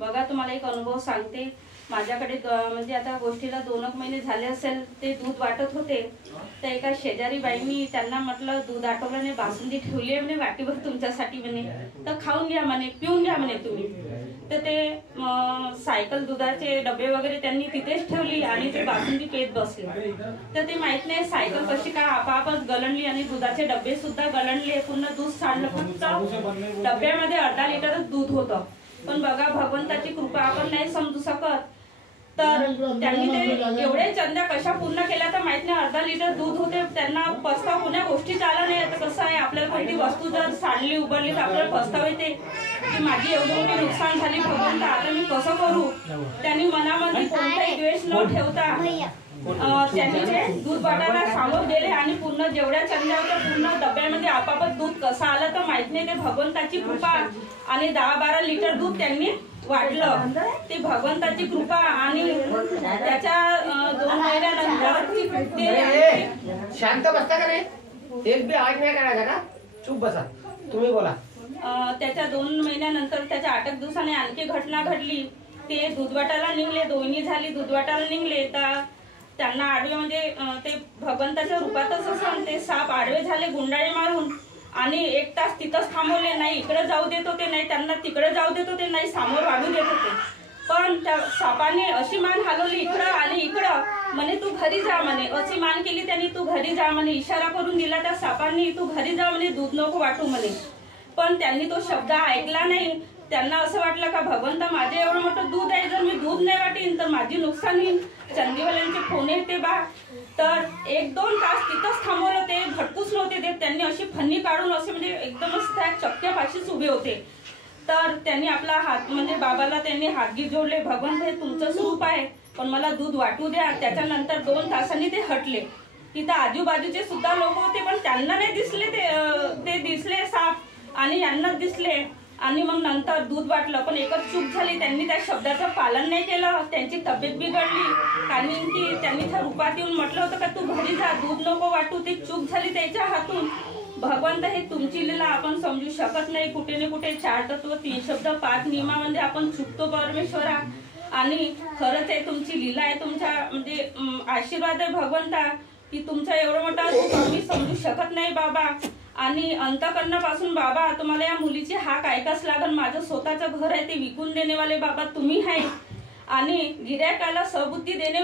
बघा तुम्हाला एक अनुभव सांगते। माझ्याकडे म्हणजे आता गोष्टीला 2 महिने झाले असेल, ते दूध वाटत होते। तर एका शेजारी बाईंनी त्यांना म्हटलं दूध आटवल्याने बासुंदी ठेवली आहे म्हणे वाटीभर तुमच्यासाठी म्हणे, तर खाऊन घ्या म्हणे, पिऊन घ्या म्हणे तुम्ही। तर ते सायकल दुधाचे डबे वगैरे त्यांनी तिथेच ठेवली आणि ते बासुंदी पेत बसले। तर ते माहित नाही सायकल कशी काय आपापच गलंडली आणि दुधाचे डबे सुद्धा गलंडले, पूर्ण दूध सांडलं। फक्त डब्यामध्ये अर्धा लिटरच दूध होतं। पण बघा भगवंताची कृपा आपण नाही समजू शकत। तर त्यांनी ते एवढे चंद्या कशा पूर्ण केल्या तर माहित नाही, अर्धा लिटर दूध होते। त्यांना पस्ताव कोण्या गोष्टीचा आला नाही। आता कसं आहे, आपल्याला कोणती वस्तू जर सांडली उघडली तर आपल्याला पस्ताव येते की माझी एवढी मोठी नुकसान झाली भगवंता, आता मी कसं करू। त्यांनी मनामध्ये कोणताही द्वेष न ठेवता त्यांनी ते दूध वाटायला सांगून गेले आणि पूर्ण जेवढ्या चंद्या होत्या पूर्ण डब्यामध्ये आपापच दूध कसं आलं तर माहित नाही। ते भगवंताची कृपा आणि 10-12 लिटर दूध त्यांनी वाटलं, ते भगवंताची कृपा। आणि त्याच्या 2 महिन्यानंतर शांत बसता का नाही, एक बी आवाज नाही करायचा का, चुप बसा, तुम्ही बोला। त्याच्या 2 महिन्यानंतर त्याच्या 8 दिवसाने आणखी घटना घडली। ते दूध वाटायला निघले, दोन्ही झाली, दूध वाटायला निघले तर त्यांना आडवे म्हणजे ते भगवंताच्या रूपातच असं ते साप आडवे झाले गुंडाळे मारून आणि 1 तास तिथंच थांबवले। नाही इकडे जाऊ देत होते, नाही त्यांना तिकडे जाऊ देत होते, नाही समोर वाढू देत होते। पण त्या सापाने अशी मान हलवली इकडं आणि इकडं, म्हणे तू घरी जा म्हणे, अशी मान केली त्यांनी, तू घरी जा म्हणे, इशारा करून दिला त्या सापांनी, तू घरी जा म्हणे, दूध नको वाटू म्हणे। पण त्यांनी तो शब्द ऐकला नाही। त्यांना असं वाटलं का भगवंता माझे एवढं मोठं दूध आहे, जर मी दूध नाही वाटीन तर माझी नुकसान होईल। चंदीवाल्यांचे फोन येते बा, तर 1-2 तास तिथंच थांबवलं, ते भटकूच नव्हते देत। त्यांनी अशी फन्नी काढून असे म्हणजे एकदमच त्या चक्क्यापाशीच उभे होते। तर त्यांनी आपला हात म्हणजे बाबाला त्यांनी हातगीत जोडले, भगवंत हे तुमचं स्वरूप आहे पण मला दूध वाटू द्या। त्याच्यानंतर 2 तासांनी ते हटले। तिथं आजूबाजूचे सुद्धा लोक होते पण त्यांना नाही दिसले, ते दिसले साप आणि यांना दिसले। आणि मग नंतर दूध वाटलं, पण एकच चूक झाली, त्यांनी त्या शब्दाचं पालन नाही केलं, त्यांची तब्येत बिघडली। कारण की त्यांनी त्या रूपात येऊन म्हटलं होतं का तू घरी जा, दूध नको वाटू, ती चूक झाली त्यांच्या हातून। भगवंत हे तुमची लीला आपण समजू शकत नाही। कुठे ना कुठे 4 तत्व 3 शब्द 5 नियमामध्ये आपण चुकतो परमेश्वरा, आणि खरंच आहे तुमची लीला आहे, तुमच्या म्हणजे आशीर्वाद आहे भगवंता की तुमचा एवढं मोठा मी समजू शकत नाही बाबा। आणि अंतःकरणापासून बाबा तुम्हाला या मुलीची हाक ऐकाच लागल। माझं स्वतःचं घर आहे, ते विकून देणेवाले बाबा तुम्ही आहे आणि गिऱ्हाईकाला सबुद्धी देणे